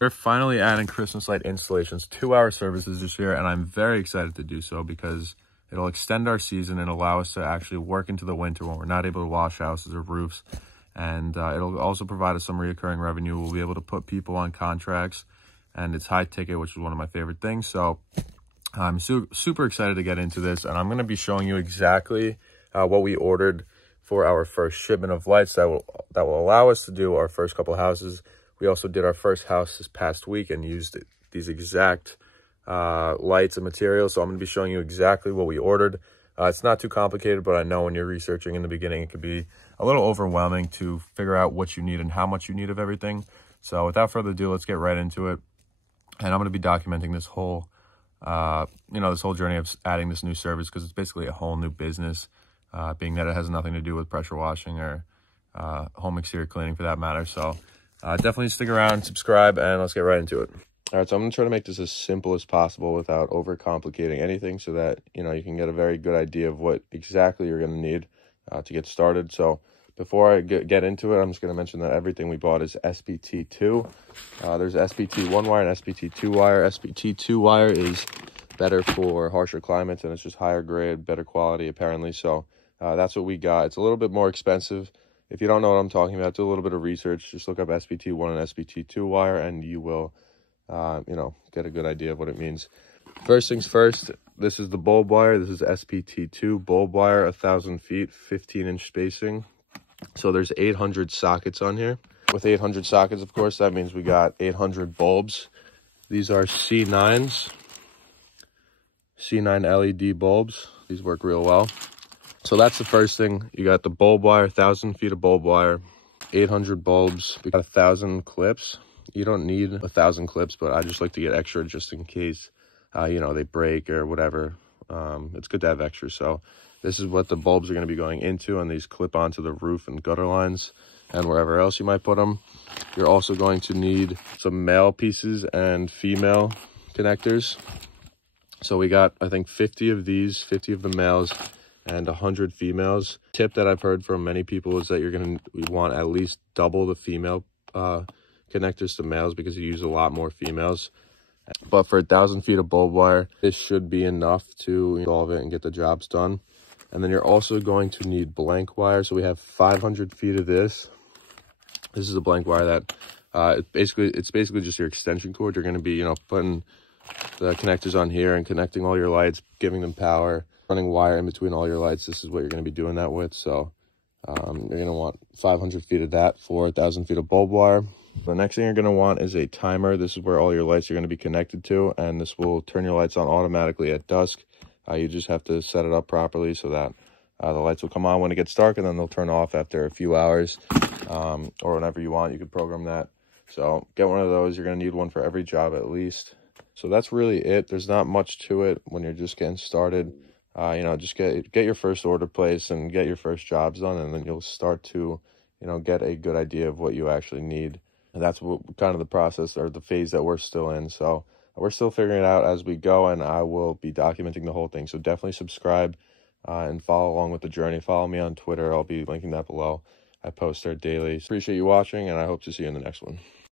We're finally adding Christmas light installations to our services this year, and I'm very excited to do so because it'll extend our season and allow us to actually work into the winter when we're not able to wash houses or roofs. And it'll also provide us some recurring revenue. We'll be able to put people on contracts, and it's high ticket, which is one of my favorite things. So I'm super excited to get into this, and I'm going to be showing you exactly what we ordered for our first shipment of lights that will allow us to do our first couple houses. We also did our first house this past week and used these exact lights and materials. So I'm going to be showing you exactly what we ordered. It's not too complicated, but I know when you're researching in the beginning, it could be a little overwhelming to figure out what you need and how much you need of everything. So without further ado, let's get right into it. And I'm going to be documenting this whole, this whole journey of adding this new service, because it's basically a whole new business, being that it has nothing to do with pressure washing or home exterior cleaning for that matter. So definitely stick around, subscribe, and let's get right into it. All right, so I'm going to try to make this as simple as possible without overcomplicating anything so that, you can get a very good idea of what exactly you're going to need to get started. So before I get into it, I'm just going to mention that everything we bought is SPT2. There's SPT 1 wire and SPT 2 wire. SPT 2 wire is better for harsher climates, and it's just higher grade, better quality apparently. So that's what we got. It's a little bit more expensive. If you don't know what I'm talking about, do a little bit of research. Just look up SPT 1 and SPT 2 wire, and you will get a good idea of what it means. First things first, this is the bulb wire. This is SPT2 bulb wire, 1,000 feet, 15-inch spacing. So there's 800 sockets on here. With 800 sockets, of course, that means we got 800 bulbs. These are C9s, C9 LED bulbs. These work real well. So that's the first thing. You got the bulb wire, 1,000 feet of bulb wire, 800 bulbs. We got 1,000 clips. You don't need 1,000 clips, but I just like to get extra just in case, they break or whatever. It's good to have extra. So this is what the bulbs are going to be going into, and these clip onto the roof and gutter lines and wherever else you might put them. You're also going to need some male pieces and female connectors. So we got, I think, 50 of these, 50 of the males and 100 females. Tip that I've heard from many people is that we want at least double the female connectors to males because you use a lot more females. But for 1,000 feet of bulb wire, this should be enough to solve it and get the jobs done. And then you're also going to need blank wire. So we have 500 feet of this. This is a blank wire that it's basically just your extension cord. You're going to be putting the connectors on here and connecting all your lights, giving them power, running wire in between all your lights. This is what you're going to be doing that with. So you're going to want 500 feet of that for 1,000 feet of bulb wire. The next thing you're going to want is a timer. This is where all your lights are going to be connected to, and this will turn your lights on automatically at dusk. You just have to set it up properly so that the lights will come on when it gets dark, and then they'll turn off after a few hours, or whenever you want. You can program that. So get one of those. You're going to need one for every job at least. So that's really it. There's not much to it when you're just getting started. Just get your first order placed and get your first jobs done, and then you'll start to, get a good idea of what you actually need. And that's what kind of the process or the phase that we're still in. So we're still figuring it out as we go, and I will be documenting the whole thing. So definitely subscribe and follow along with the journey. Follow me on Twitter. I'll be linking that below. I post there daily. Appreciate you watching, and I hope to see you in the next one.